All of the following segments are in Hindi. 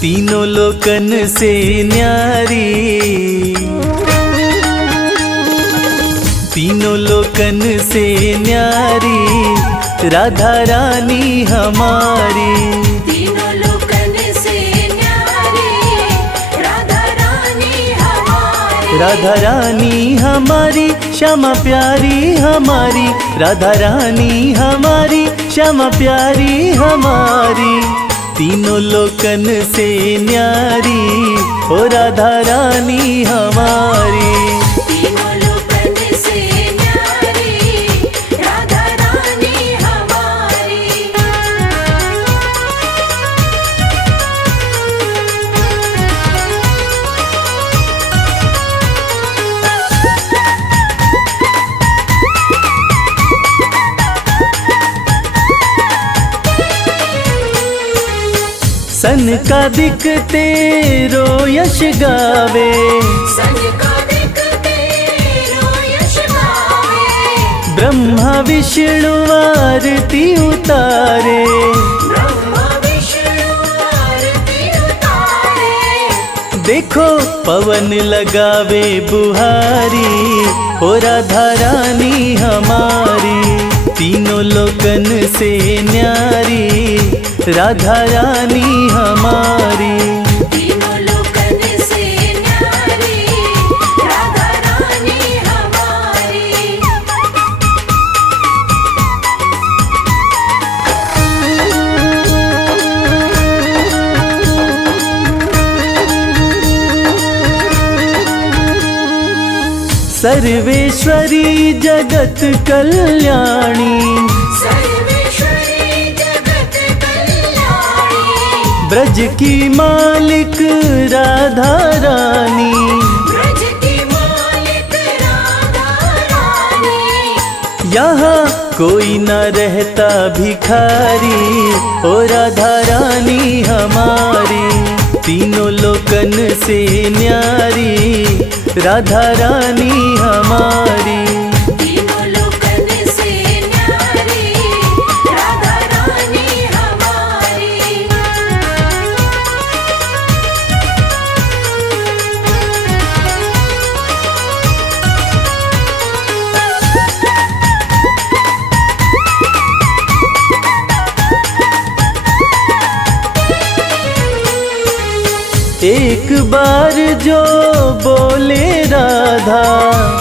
तीनों लोकन से न्यारी, तीनों लोकन से न्यारी राधा रानी हमारी। तीनों लोकन से न्यारी राधा रानी हमारी। राधा रानी हमारी श्यामा प्यारी हमारी, राधा रानी हमारी श्यामा प्यारी हमारी। तीनों लोकन से न्यारी ओ राधा रानी हमारी। तीनों लोकन से न्यारी राधा रानी हमारी। सन का दिखते रो यश गावे, सन का दिखते रो यश गावे। ब्रह्मा विष्णु आरती उतारे, ब्रह्मा विष्णु आरती उतारे। देखो पवन लगावे बुहारी ओ राधा रानी हमारी। तीनों लोकन से न्यारी राधा रानी हमारी। तीनों लोकन से न्यारी राधा रानी हमारी। सर्वेश्वरी जगत कल्याणी, सर्वेश्वरी जगत कल्याणी। ब्रज की मालिक राधा रानी। ब्रज की मालिक राधा रानी। यहाँ कोई न रहता भिखारी ओ राधा रानी हमारी। तीनों लोकन से न्यारी राधा रानी हमारी। तीनों लोकन से न्यारी राधा रानी हमारी। एक बार जो बोले राधा,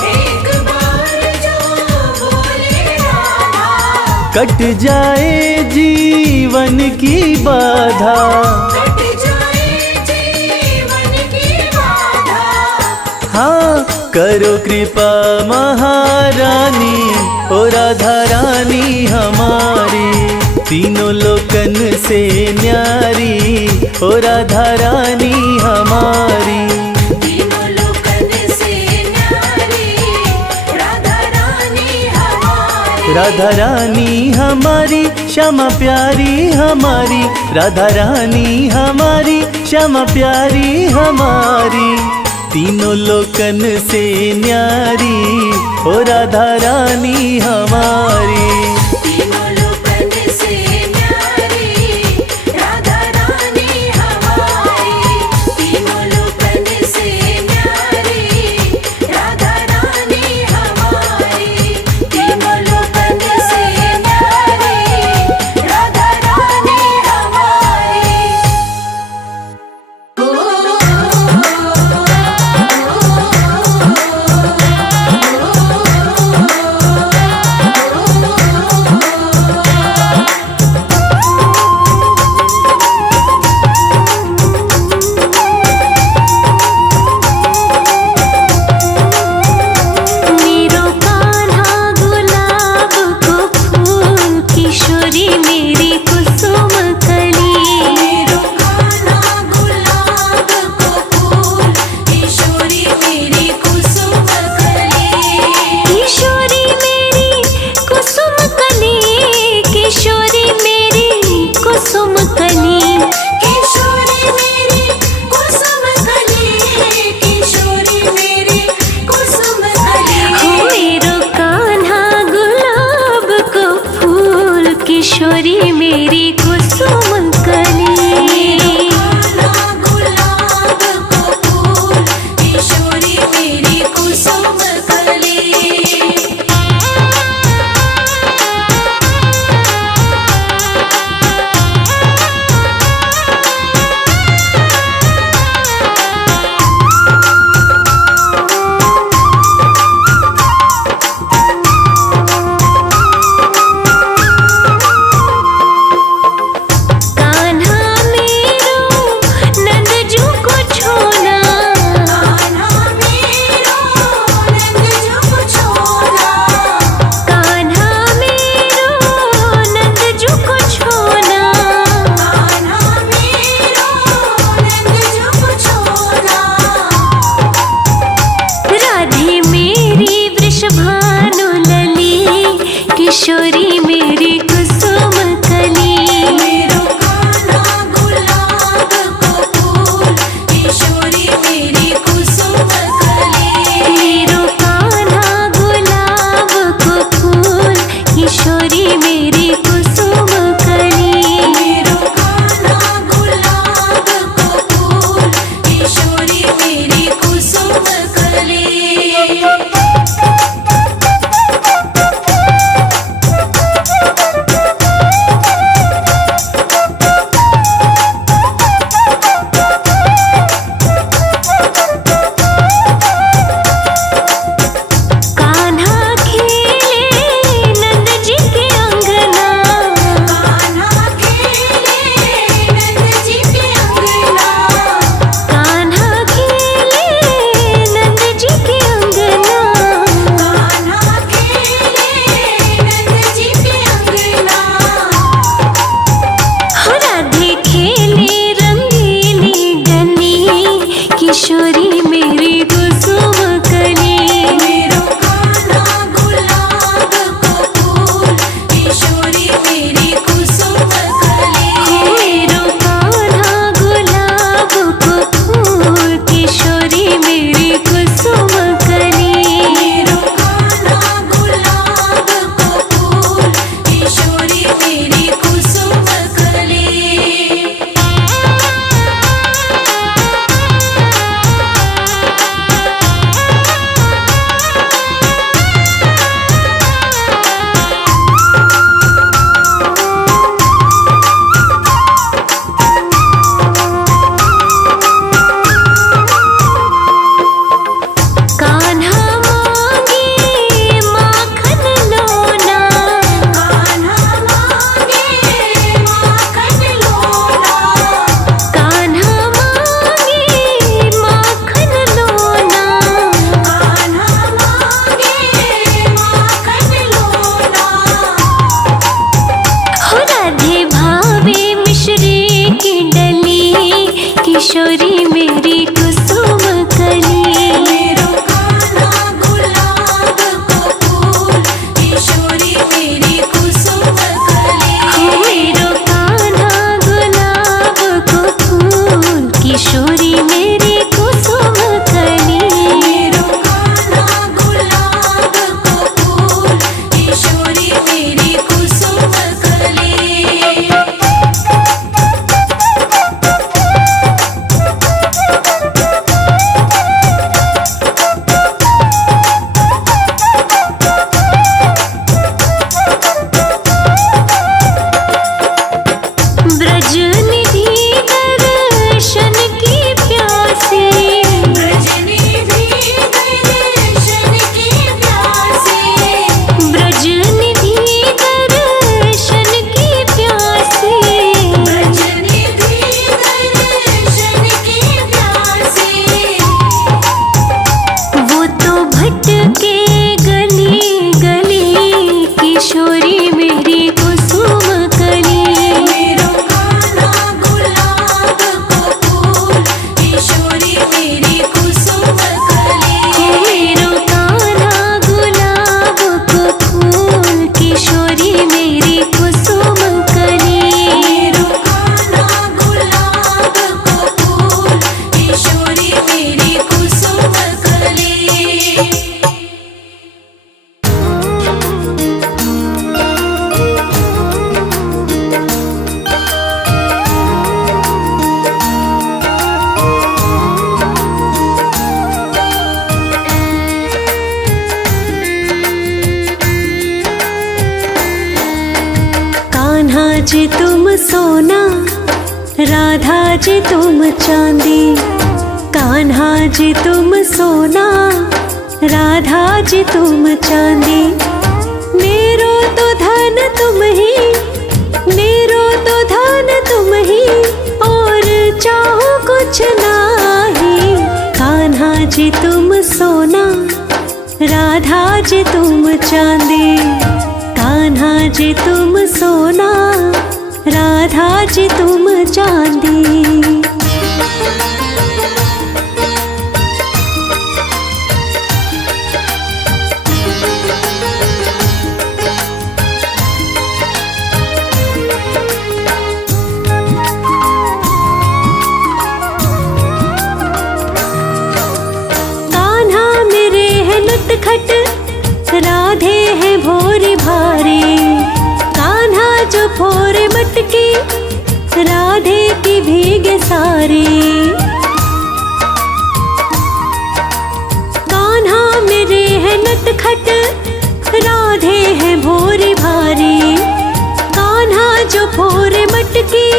एक बार जो बोले राधा। कट जाए जीवन की बाधा। कट जाए जीवन की बाधा। हाँ करो कृपा महारानी ओ राधा रानी हमारी। तीनों लोकन से न्यारी ओ राधा रानी हमारी। तीनों लोकन से न्यारी राधा रानी हमारी। राधा रानी हमारी श्यामा प्यारी हमारी, राधा रानी हमारी श्यामा प्यारी हमारी। तीनों लोकन से न्यारी ओ राधा रानी हमारी। तीनों लोकन से न्यारी राधा रानी हमारी। तीनों लोकन से न्यारी राधा रानी हमारी। तीनों लोकन से न्यारी राधा रानी हमारी। ओ ब्रजनिधि दर्शन की प्यासी, ब्रजनिधि दर्शन की प्यासी, ब्रजनिधि दर्शन की प्यासी, ब्रजनिधि दर्शन की प्यासी। वो तो भटके गली गली, किशोरी मेरी कुसुम कली। मेरो कान्हा गुलाब को फूल, किशोरी मेरी कुसुम कली। मेरो कान्हा गुलाब को फूल, किशोरी मेरी कुसुम कली। मेरो कान्हा गुलाब को फूल, किशोरी मेरी कुसुम कली। कान्हा जी तुम सोना, राधा जी तुम चांदी। कान्हा जी तुम सोना, राधा जी तुम चांदी। मेरो तो धन तुम ही, मेरो तो धन तुम ही, और चाहो कुछ नाही। कान्हा जी तुम सोना, राधा जी तुम चांदी। कान्हा जी तुम सोना, राधा जी तुम चांदी। कान्हा मेरे है नटखट, राधे है भोरी भारी। कान्हा जो भोरे मटकी, राधे की भीगे सारी। कान्हा मेरे है नटखट, राधे है भोरी भारी। कान्हा जो भोरे मटकी,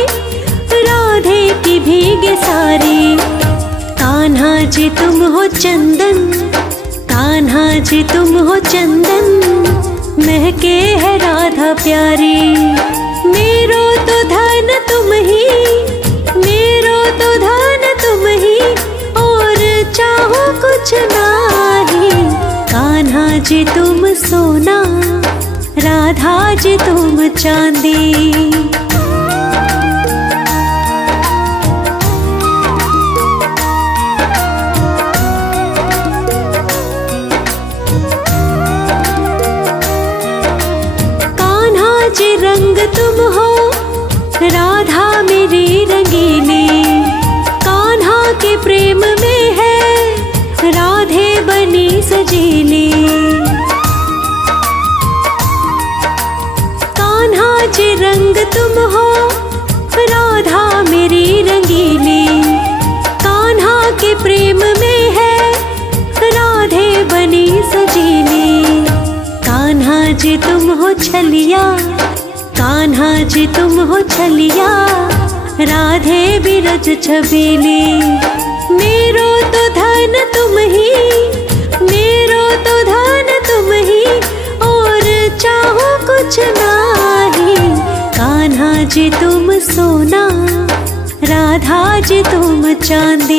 राधे की भीगे सारी। कान्हा जी तुम हो चंदन, कान्हा जी तुम हो चंदन, महके है राधा प्यारी। मेरो तो धन तुम ही, मेरो तो धन तुम ही, और चाहो कुछ नाही। कान्हा जी तुम सोना, राधा जी तुम चांदी। जी रंग तुम हो, राधा मेरी रंगीली। कान्हा के प्रेम में है, राधे बनी सजीली। कान्हा जी रंग तुम हो, राधा मेरी रंगीली। कान्हा के प्रेम में है, राधे बनी सजीली। कान्हा जी तुम हो छलिया, कान्हा जी तुम हो छलिया, राधे बिरज छबीली। मेरो तो धन तुम ही, मेरो तो धन तुम ही, और चाहो कुछ नाही। कान्हा जी तुम सोना, राधा जी तुम चांदी।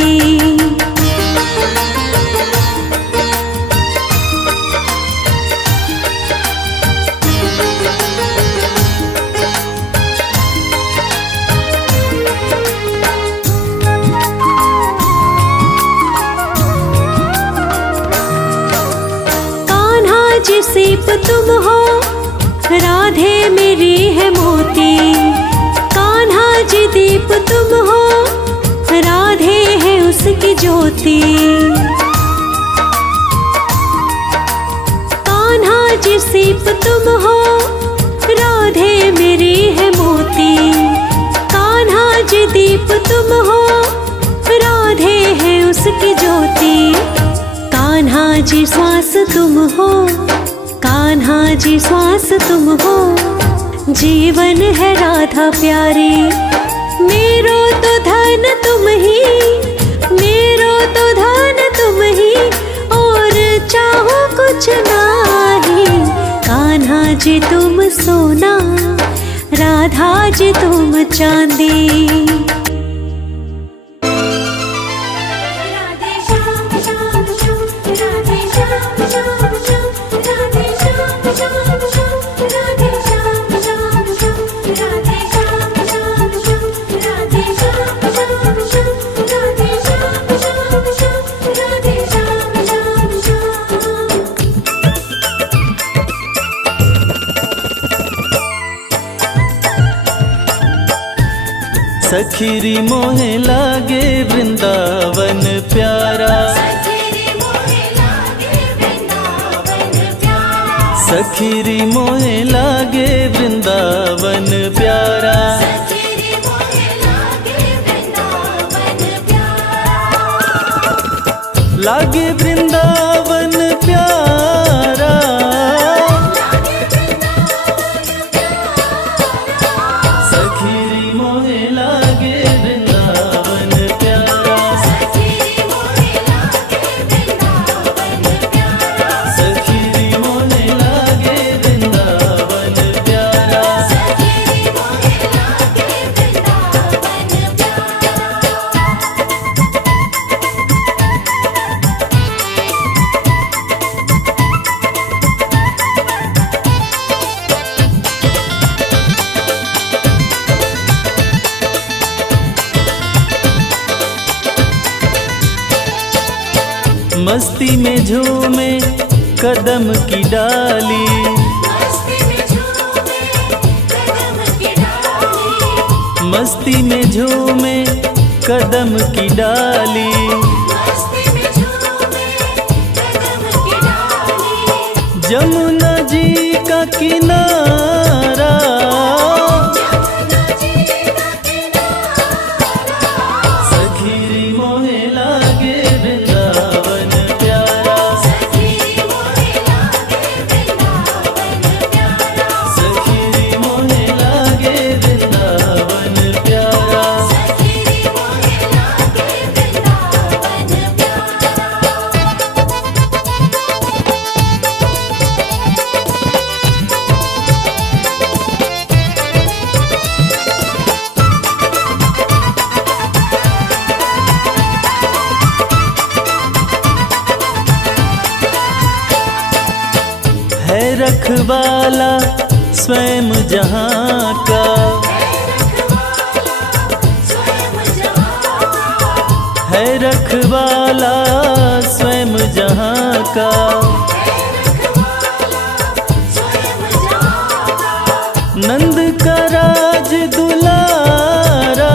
जी सीप तुम हो, राधे मेरी है मोती। कान्हा जी दीप तुम हो, राधे है उसकी ज्योति। कान्हा जी सीप तुम हो, राधे मेरी है मोती। कान्हा जी दीप तुम हो, राधे है उसकी ज्योति। कान्हा जी श्वास तुम हो, कान्हा जी श्वास तुम हो, जीवन है राधा प्यारी। मेरो तो धन तुम ही, मेरो तो धन तुम ही, और चाहो कुछ नाही। कान्हा जी तुम सोना, राधा जी तुम चांदी। राधे श्याम श्याम श्याम, राधे श्याम श्याम श्याम, राधे श्याम श्याम श्याम, राधे श्याम श्याम श्याम, राधे श्याम श्याम श्याम, राधे श्याम श्याम श्याम, राधे श्याम श्याम श्याम, राधे श्याम श्याम श्याम। सखीरी मोहे लागे वृंदावन प्यारा, सखीरी मोहे लागे वृंदावन प्यारा, सखीरी मोहे लागे वृंदावन प्यारा। सखीरी मोहे लागे वृंदावन प्यारा, लागे वृंदावन प्यारा, सखीरी मोहे लागे वृंदावन प्यारा, सखीरी मोहे लागे वृंदावन प्यारा, सखीरी मोहे लागे वृंदावन प्यारा। सखीरी मोहे लागे वृंदावन प्यारा। मस्ती में झूमे कदम की डाली, मस्ती में झूमे कदम की डाली, मस्ती में झूमे कदम की डाली। मस्ती में झूमे कदम की डाली, जमुना जी का किनारा, जमुना जी का किनारा, सखीरी मोहे लागे वृंदावन प्यारा, सखीरी मोहे लागे वृंदावन प्यारा, सखीरी मोहे लागे वृंदावन प्यारा। सखीरी मोहे लागे वृंदावन है रखवाला स्वयं जहाँ का, है रखवाला स्वयं जहाँ का। नंद का राज दुलारा,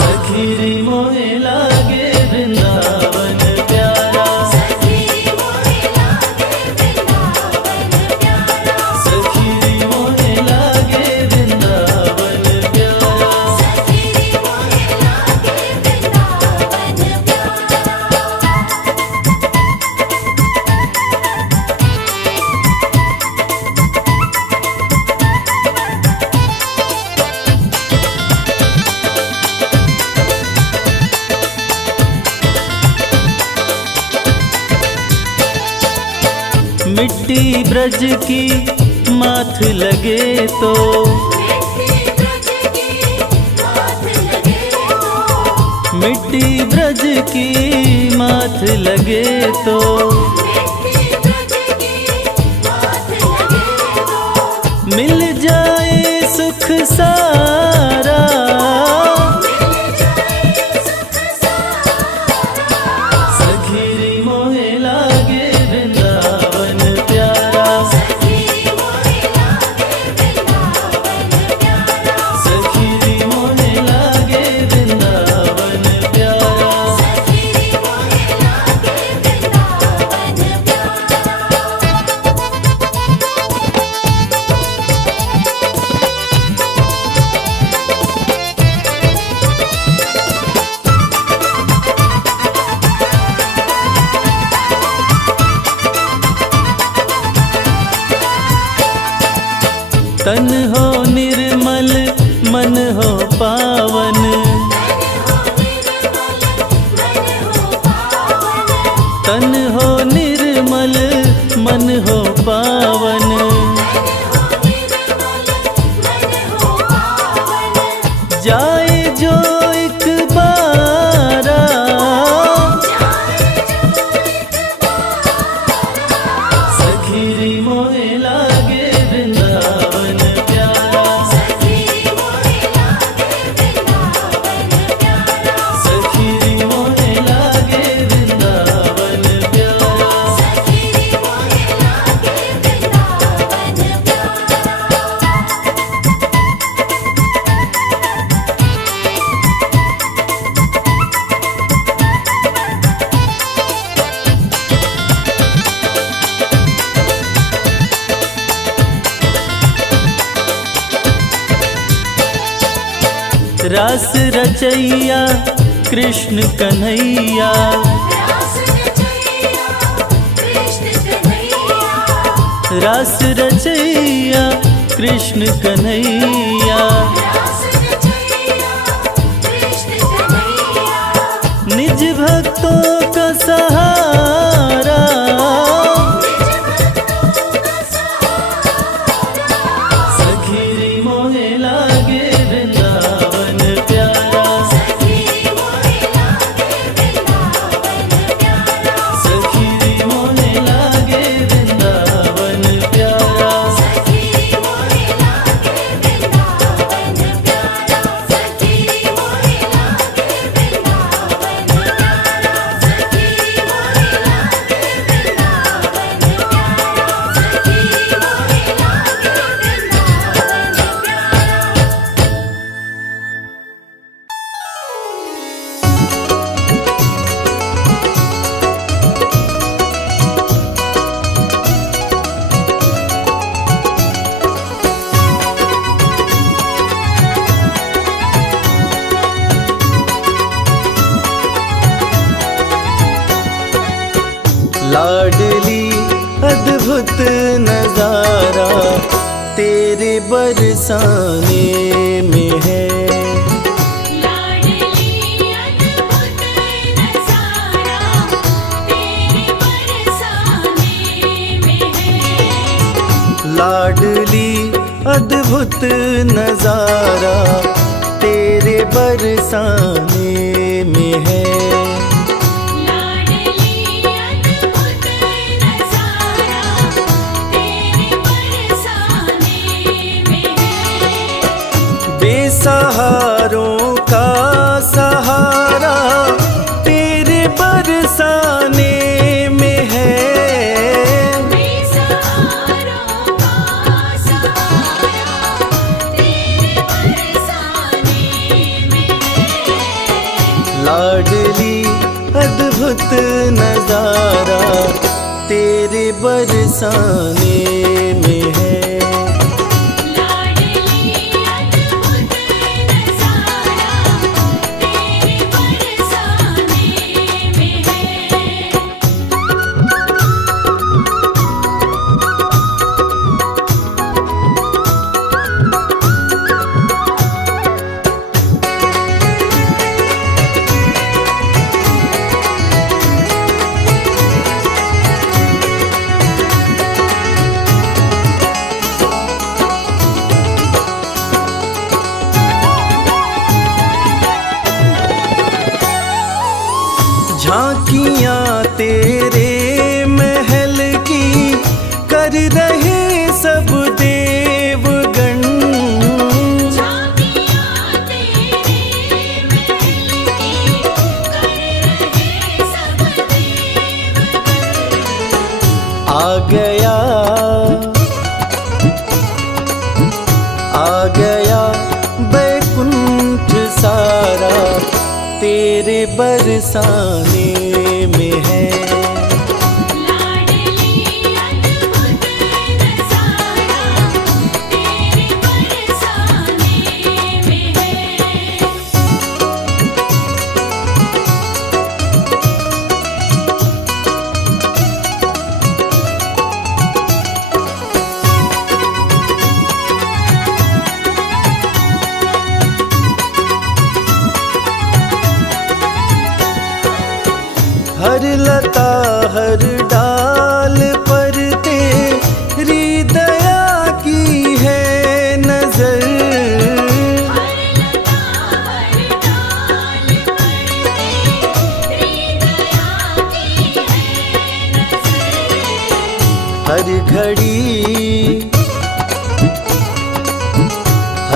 सखीरी मोहे लागे वृंदावन प्यारा, सखीरी मोहे लागे वृंदावन प्यारा, सखीरी मोहे लागे वृंदावन प्यारा। सखीरी मोहे लागे वृंदावन प्यारा। मिट्टी ब्रज की माथ लगे तो, मिट्टी ब्रज की हाथ लगे तो, मिट्टी ब्रज की माथ लगे तो। मिट्टी ब्रज की हाथ लगे तो, मिल जाए सुख सारा, मिल जाए सुख सारा, सखीरी मोहे लागे वृंदावन प्यारा, सखीरी मोहे लागे वृंदावन प्यारा, सखीरी मोहे लागे वृंदावन प्यारा। सखीरी मोहे लागे वृंदावन प्यारा। तन हो निर्मल मन हो पावन, तन हो निर्मल मन हो पावन। जाए जो एक बारा सखीरी मोहे लागे वृंदावन प्यारा, सखीरी मोहे लागे वृंदावन प्यारा। रास रचैया कृष्ण कन्हैया, रास रचैया कृष्ण कन्हैया। निज भक्तों का सहारा, सखीरी मोहे लागे वृंदावन प्यारा, सखीरी मोहे लागे वृंदावन प्यारा। लाडली अद्भुत नजारा तेरे बरसाने में है, लाडली अद्भुत नजारा तेरे बरसाने में है, लाडली अद्भुत नजारा तेरे बरसाने में है। बेसहारों का सहारा तेरे बरसाने में है, बेसहारों का सहारा तेरे बरसाने में है, लाडली अद्भुत नजारा तेरे बरसाने में है। झांकियां तेरे महल की कर रहे सब देवगण, झांकियां तेरे महल की कर रहे सब देवगण। आ गया बैकुंठ सारा तेरे बरसाने में है, लाडली अद्भुत नजारा तेरे बरसाने में है।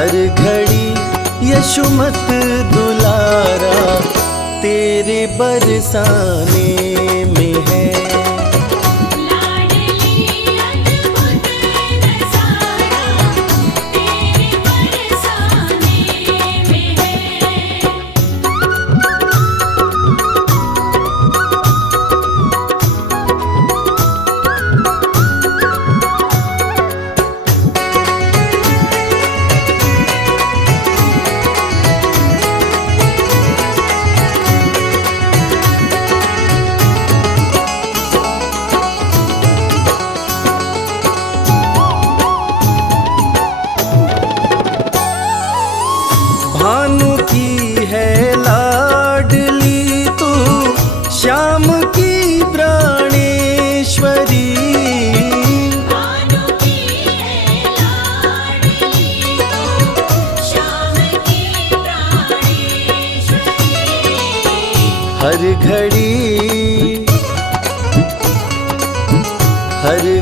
हर घड़ी यशुमत दुलारा तेरे बरसाने में है। भानु की है लाडली तू, श्याम की प्राणेश्वरी। भानु की है लाडली तू, श्याम की प्राणेश्वरी। हर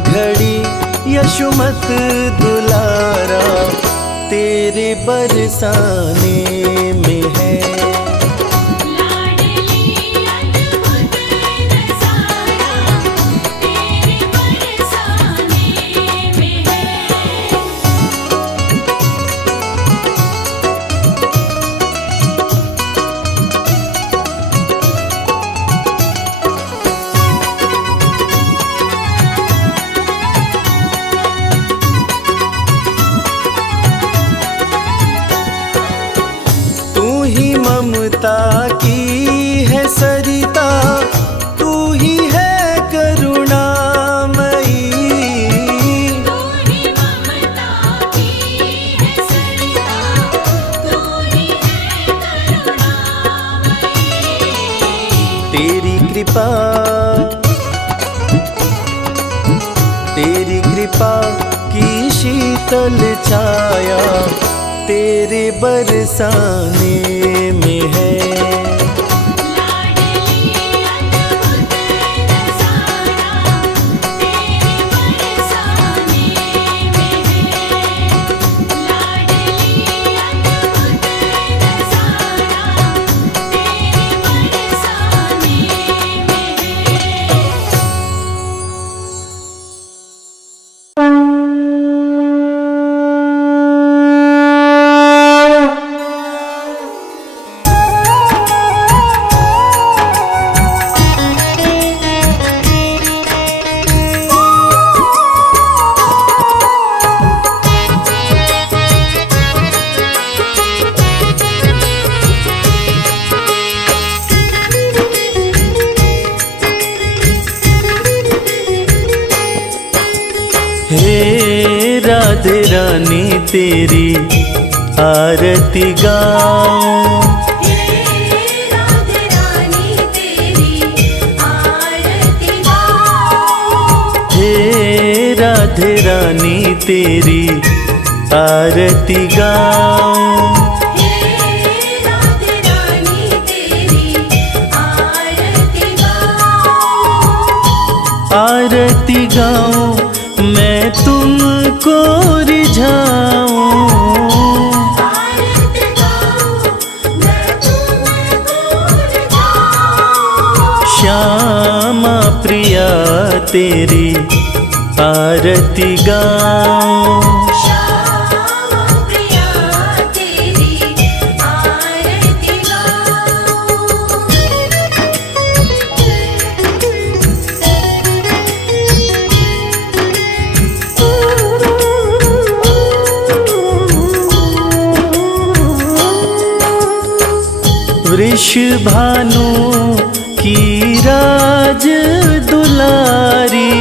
घड़ी यशुमत दुलारा तेरे बरसाने में है। लाडली अद्भुत नज़ारा तेरे बरसाने में है। ममता की है सरिता, तू ही है करुणामयी। तू ही ममता की है सरिता, तू ही है करुणामयी। तेरी कृपा की शीतल छाया तेरे बरसाने में है। लाडली अद्भुत नज़ारा तेरे बरसाने में है। लाडली अद्भुत नज़ारा तेरे बरसाने में हे राधे रानी तेरी आरती गाऊं। हे राधे रानी तेरी आरती गाऊं। हे राधे रानी तेरी आरती गाऊं। हे राधे रानी तेरी आरती गाऊं। आरती गाऊं मैं तुमको रिझाऊं। आरती गाऊं मैं तुमको रिझाऊं। श्यामा प्रिया तेरी आरती गाऊं। श्यामा प्रिया तेरी आरती वृषभानु की राज दुलारी।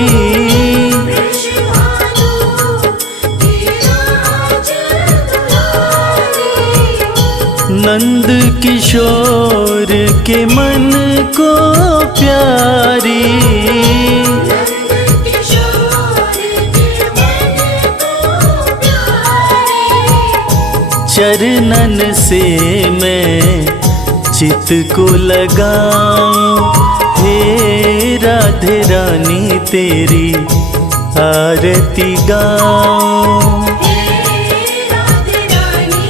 नंद किशोर के मन को प्यारी। चरणन से मैं चित को लगाऊं। हे राधे रानी तेरी आरती गाऊं। हे राधे रानी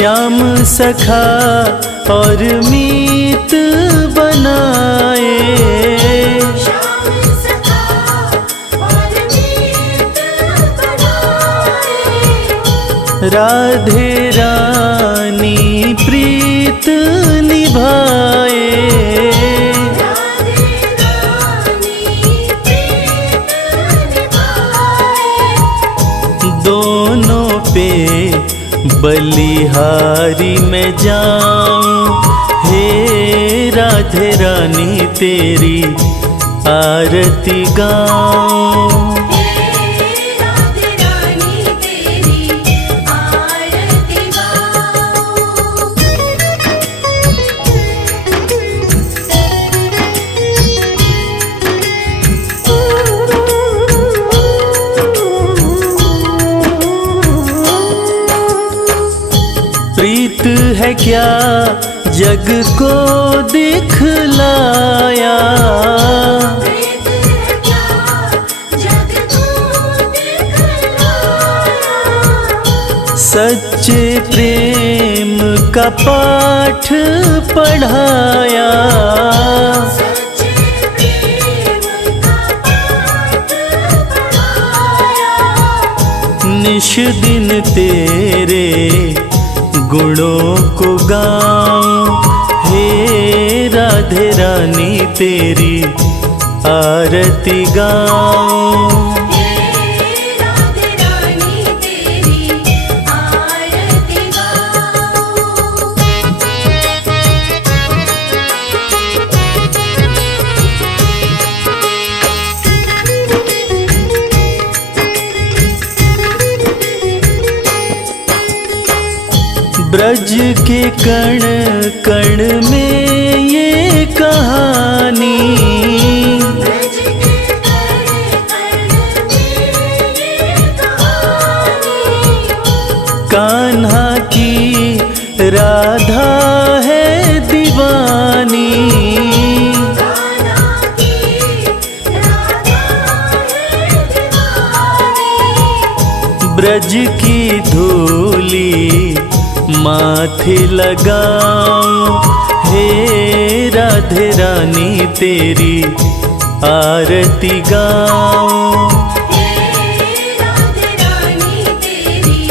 श्याम सखा और मीत बनाए। श्याम सखा और मीत बनाए। राधे रानी प्रीत निभाए। राधे रानी प्रीत निभाए। दोनों पे बलिहारी में जाऊं, हे राधे रानी तेरी आरती गाऊं। हे राधे रानी तेरी आरती प्रीत है क्या जग को दिखलाया। प्रीत है क्या जग को दिखलाया। सच्चे प्रेम का पाठ पढ़ाया। सच्चे प्रेम का पाठ पढ़ाया। निश दिन तेरे गुणों को गाऊं, हे राधे रानी तेरी आरती गाऊं। हे राधे रानी तेरी आरती ब्रज के कण कण में ये कहानी। ब्रज के कण कण में ये कहानी। कान्हा की राधा है दीवानी। कान्हा की राधा है दीवानी। ब्रज की धूली माथे लगाऊं, हे राधे रानी तेरी आरती गाऊं। हे राधे रानी तेरी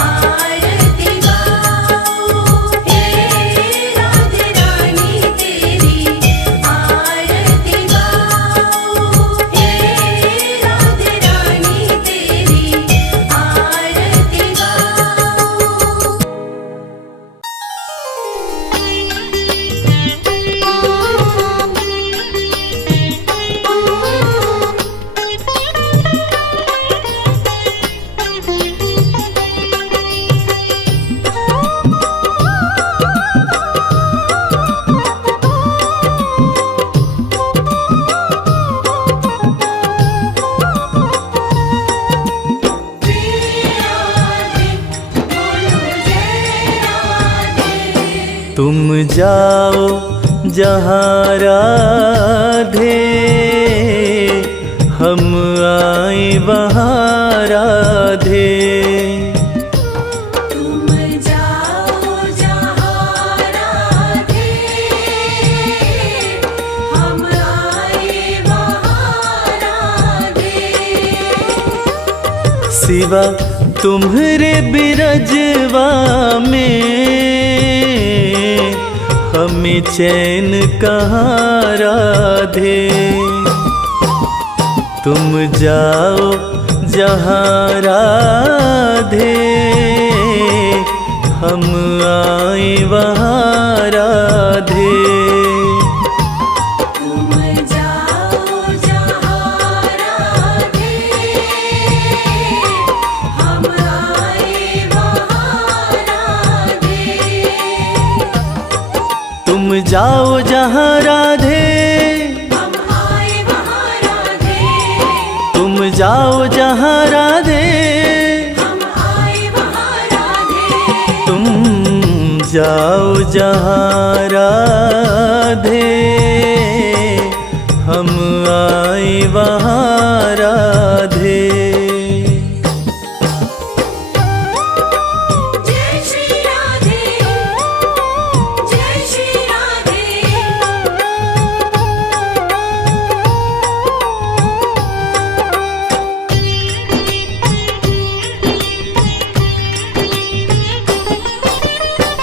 आरती गाऊं। हे राधे रानी तेरी आरती गाऊं। हे राधे रानी तेरी आरती गाऊं। तुम जाओ जहाँ राधे, हम आए वहाँ राधे। तुम जाओ जहाँ राधे, हम आए वहाँ राधे। सिवा तुम्हारे बिरजवा में हमें चैन कहाँ राधे। तुम जाओ जहाँ राधे, हम आए वहाँ राधे। तुम जाओ जहाँ राधे, हम आए वहाँ राधे। तुम जाओ जहाँ राधे, हम आए वहाँ राधे। तुम जाओ जहाँ राधे, हम आए वहाँ राधे। तुम जाओ जहाँ राधे, हम आए वहाँ राधे। जय श्री राधे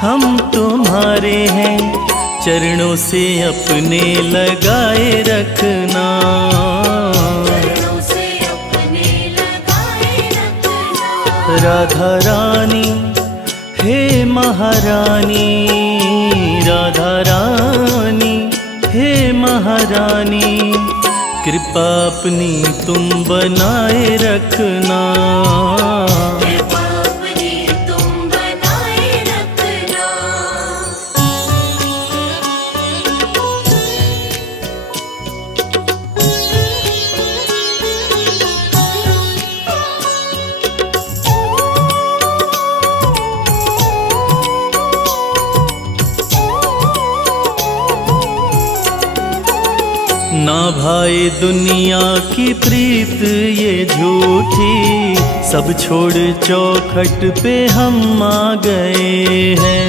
हम तुम्हारे हैं, चरणों से अपने लगाए रखना। चरणों से अपने लगाए रखना। राधा रानी हे महारानी, राधा रानी हे महारानी, कृपा अपनी तुम बनाए रखना। कृपा अपनी तुम बनाए रखना। ना भाई दुनिया की प्रीत ये झूठी, सब छोड़ चौखट पे हम आ गए हैं।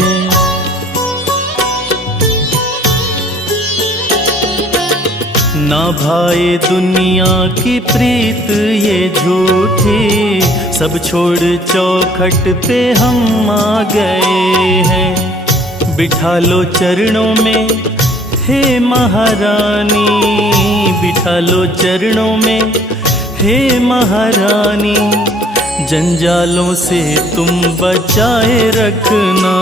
ना भाई दुनिया की प्रीत ये झूठी, सब छोड़ चौखट पे हम आ गए हैं। बिठा लो चरणों में हे महारानी, बिठा लो चरणों में हे महारानी, जंजालों से तुम बचाए रखना।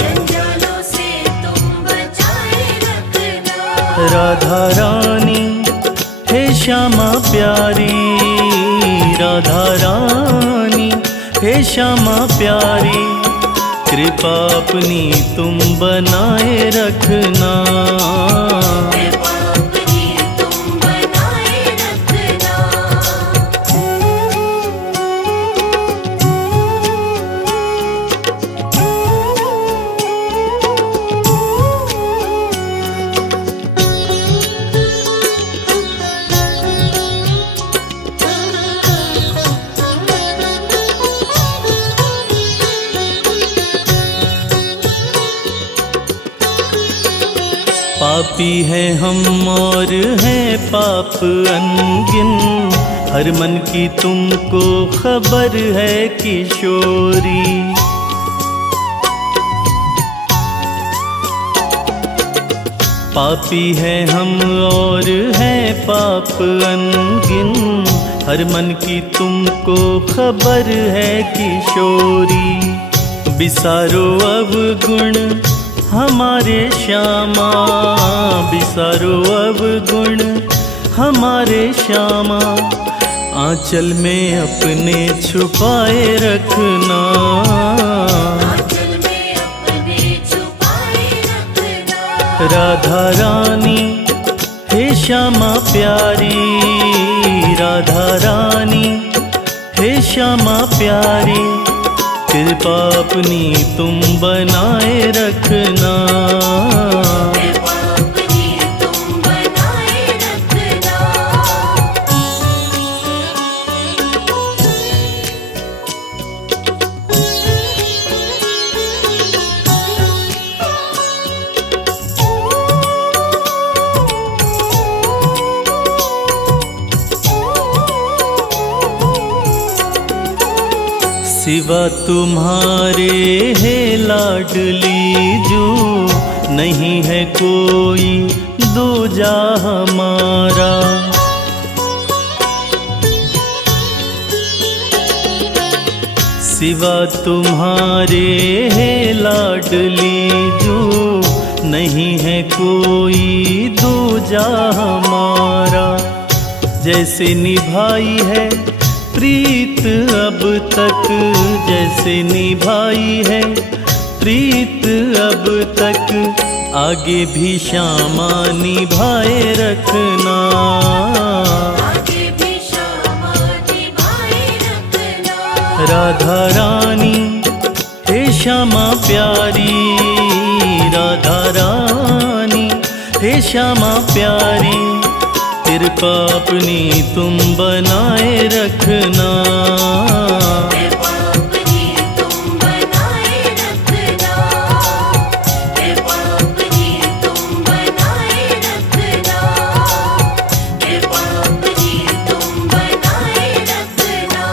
जंजालों से तुम बचाए रखना। राधा रानी हे श्यामा प्यारी, राधा रानी हे श्यामा प्यारी, कृपा अपनी तुम बनाए रखना। कृपा अपनी तुम बनाए रखना। पापी है हम और है पाप अनगिन, हर मन की तुमको खबर है किशोरी। पापी है हम और है पाप अनगिन, हर मन की तुमको खबर है किशोरी। बिसारो अवगुण हमारे श्यामा, बिसारो अवगुण हमारे श्यामा, आंचल में अपने छुपाए रखना। आंचल में अपने छुपाए रखना। राधा रानी हे श्यामा प्यारी, राधा रानी हे श्यामा प्यारी, कृपा अपनी तुम बनाए रखना। कृपा अपनी तुम बनाए रखना। सिवा तुम्हारे है लाडली जो, नहीं है कोई दूजा हमारा। सिवा तुम्हारे है लाडली जो, नहीं है कोई दूजा हमारा। जैसे निभाई है प्रीत अब तक, जैसे निभाई है प्रीत अब तक, आगे भी श्यामा निभाए रखना। आगे भी श्यामा निभाए रखना। राधा रानी हे श्यामा प्यारी, राधा रानी हे श्यामा प्यारी, कृपा अपनी तुम बनाए रखना। कृपा अपनी तुम बनाए रखना। कृपा अपनी तुम बनाए रखना। कृपा अपनी तुम बनाए रखना।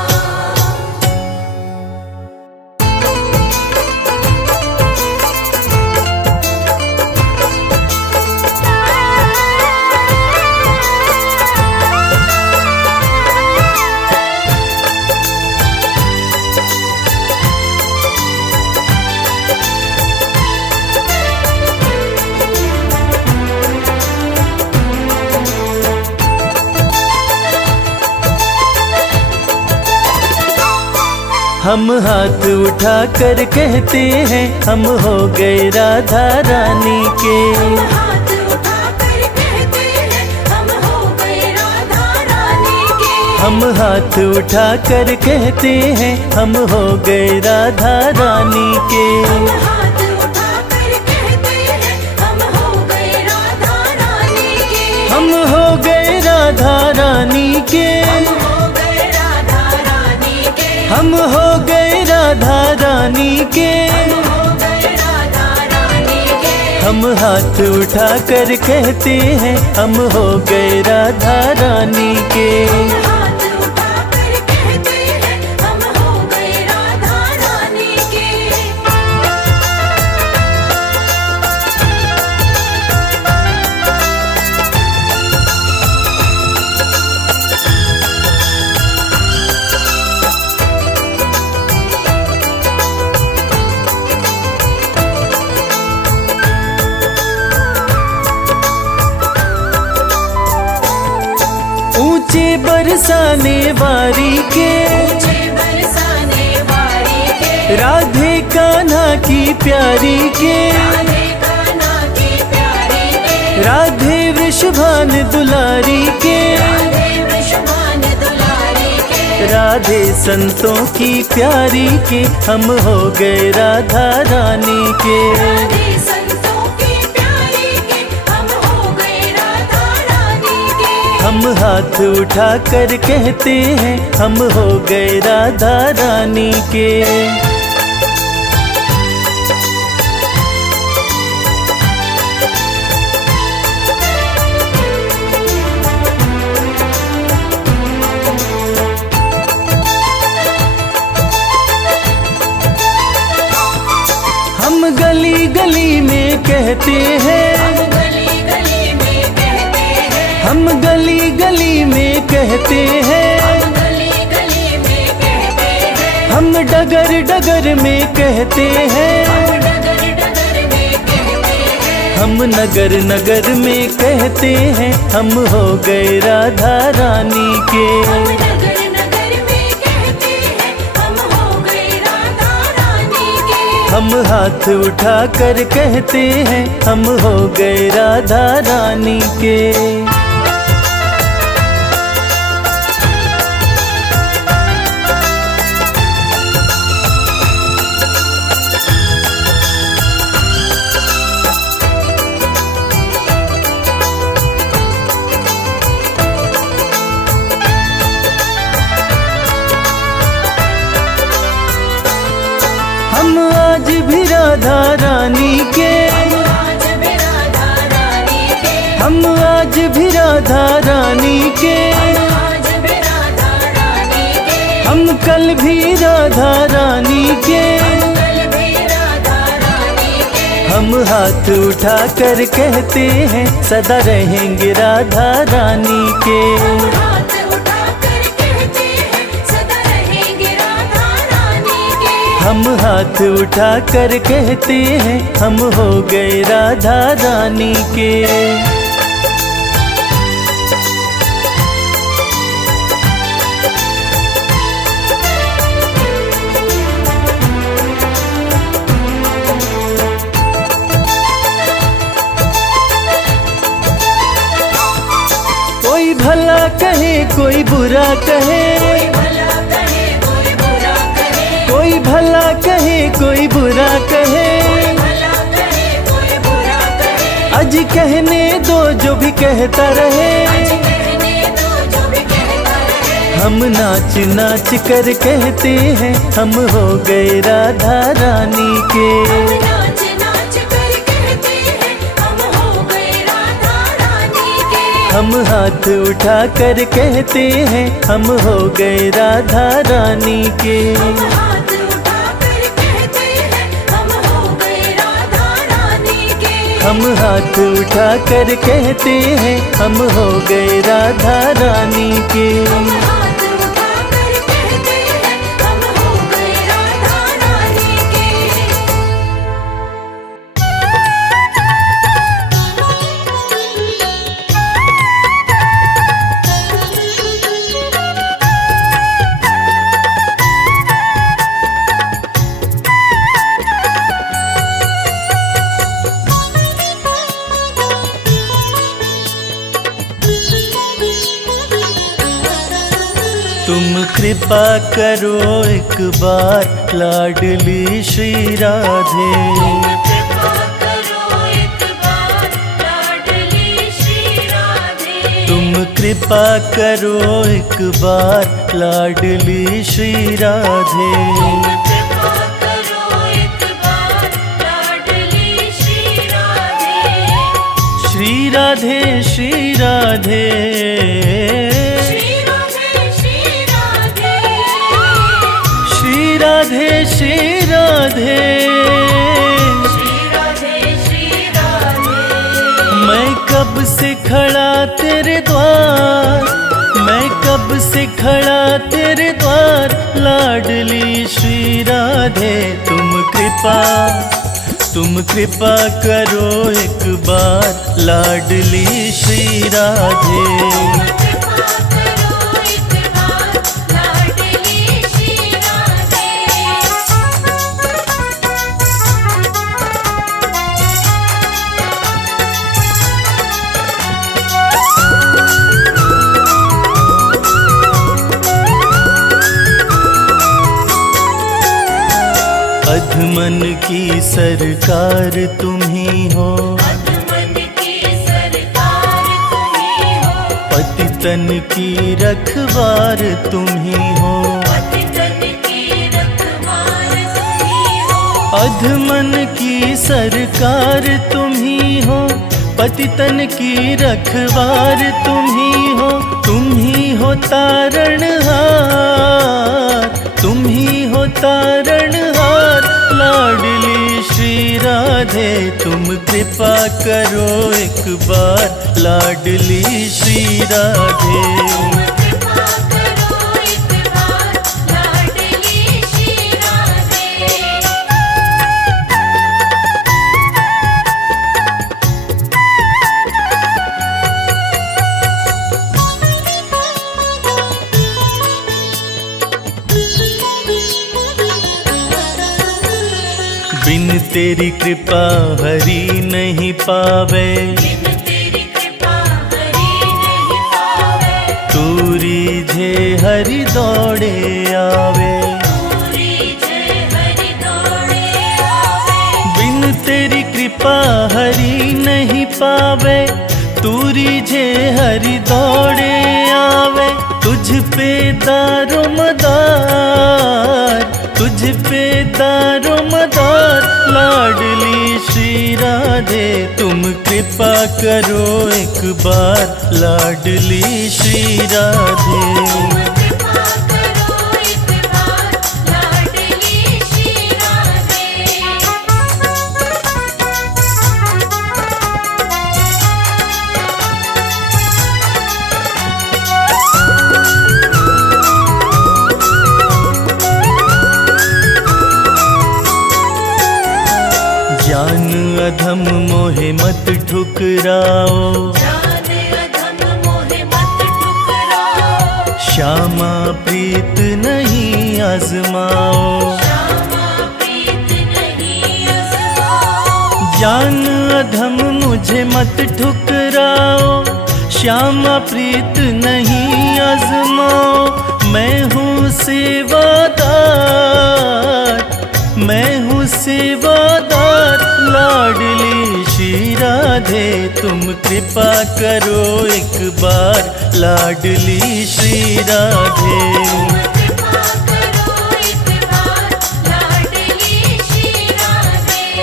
हम हाथ उठा कर कहते हैं हम हो गए राधा रानी के। हाथ उठाकर कहते हैं हम हो गए राधा रानी के। हम हाथ उठा कर कहते हैं हम हो गए राधा रानी के। हाथ उठाकर कहते हैं हम हो गए राधा रानी के। हम हो गए राधा रानी के। हो गए राधा रानी के। हम हो गए राधा रानी के। हो गए राधा रानी के। हम हाथ उठा कर कहते हैं हम हो गए राधा रानी के। हाथ उठाकर कहते हैं हम हो गए राधा रानी के। ऊंचे बरसाने वारी के मुझे बरसाने वाली के। राधे कान्हा की प्यारी के। राधे कान्हा की प्यारी के। राधे वृषभान दुलारी के। राधे वृषभान दुलारी के। राधे संतों की प्यारी के हम हो गए राधा रानी के। राधे संतों की प्यारी के हम हो गए राधा रानी के। हम हाथ उठा कर कहते हैं हम हो गए राधा रानी के। हम गली गली में कहते हैं गली गली में कहते हैं। हम गली गली में कहते हैं गली गली में कहते हैं। हम डगर डगर में कहते हैं डगर डगर में कहते हैं। हम नगर नगर में कहते हैं हम हो गए राधा रानी के। नगर नगर में कहते हैं हम हो गए राधा रानी के। हम हाथ उठा कर कहते हैं हम हो गए राधा रानी के। हम आज भी राधा रानी के। आज भी राधा रानी के। हम आज भी राधा रानी के। आज भी राधा रानी के। हम कल भी राधा रानी के। कल भी राधा रानी के। हम हाथ उठा कर कहते हैं सदा रहेंगे राधा रानी के। हाथ उठाकर कहते हैं सदा रहेंगे राधा रानी के। हम हाथ उठा कर कहते हैं हम हो गए राधा रानी के। कोई भला कहे कोई बुरा कहे। भला कहे कोई बुरा कहे। कोई भला कहे कोई बुरा कहे। भला कहे कोई बुरा कहे। अज कहने दो जो भी कहता रहे। कहने दो जो भी कहता रहे। हम नाच नाच कर कहते हैं हम हो गए राधा रानी के। नाच नाच कर कहते हैं हम हो गए राधा रानी के। हम हाथ उठा कर कहते हैं हम हो गए राधा रानी के। हाथ उठाकर कहते हैं हम हो गए राधा रानी के। हम हाथ उठा कर कहते हैं हम हो गए राधा रानी के। हाथ उठाकर कहते हैं हम हो गए राधा रानी के। कृपा करो एक बार लाडली श्री राधे। कृपा करो एक बार लाडली श्री राधे। तुम कृपा करो एक बार लाडली श्री राधे। कृपा करो एक बार लाडली श्री राधे। श्री राधे श्री राधे श्री राधे श्री राधे। श्री राधे श्री राधे। श्री राधे श्री राधे। मैं कब से खड़ा तेरे द्वार, मैं कब से खड़ा तेरे द्वार लाडली श्री राधे। तुम कृपा करो एक बार लाडली श्री राधे। कृपा करो एक बार लाडली श्री राधे। अधमन की सरकार तुम ही हो, अधमन की सरकार तुम ही हो। पतितन की रखवार तुम ही हो। पतितन की रखवार तुम ही हो। अधमन की सरकार तुम ही हो, पतितन की रखवार तुम ही हो तारणहार, तुम ही हो तारणहार लाडली श्री राधे। तुम कृपा करो एक बार लाडली श्री राधे। कृपा करो एक बार लाडली श्री राधे। बिन तेरी कृपा हरि नहीं पावे, बिन तेरी कृपा हरि नहीं पावे। तूरी झे हरि दौड़े आवे। पूरी जय हरि दौड़े आवे। बिन तेरी कृपा हरि नहीं पावे, तूरी झे हरि दौड़े आवे। तुझ पे दारो मदार, तुझ पे दारो मदार लाडली श्री राधे। तुम कृपा करो एक बार लाडली श्री राधे। कृपा करो एक बार लाडली श्री राधे। ज्ञान अधम मोहे मत ठुकराओ, जान अधम मोहे मत ठुकराओ। श्यामा प्रीत नहीं आजमाओ। श्यामा प्रीत नहीं आजमाओ। ज्ञान अधम मुझे मत ठुकराओ, श्यामा प्रीत नहीं आजमाओ। मैं हूँ सेवादार, मैं हूँ सेवादार लाडली श्री राधे। तुम कृपा करो एक बार लाडली श्री राधे। कृपा करो एक बार लाडली श्री राधे।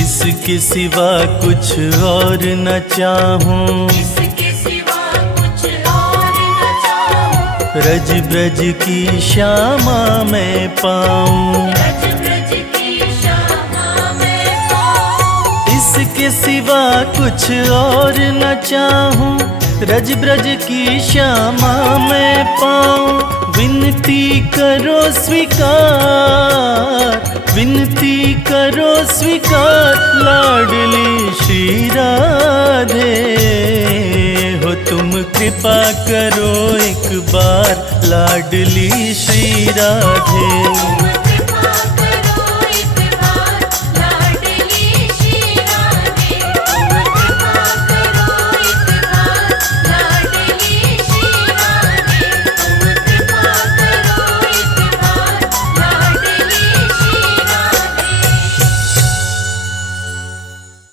इसके सिवा कुछ और न चाहूं, इसके सिवा कुछ और न चाहूं। रज ब्रज की श्यामा मैं पाऊं। रज ब्रज की श्यामा मैं पाऊं। इसके सिवा कुछ और न चाहूं, रज ब्रज की श्यामा मैं पाऊं। विनती करो स्वीकार, विनती करो स्वीकार लाडली श्री राधे। हो तुम कृपा करो एक बार लाडली श्री राधे।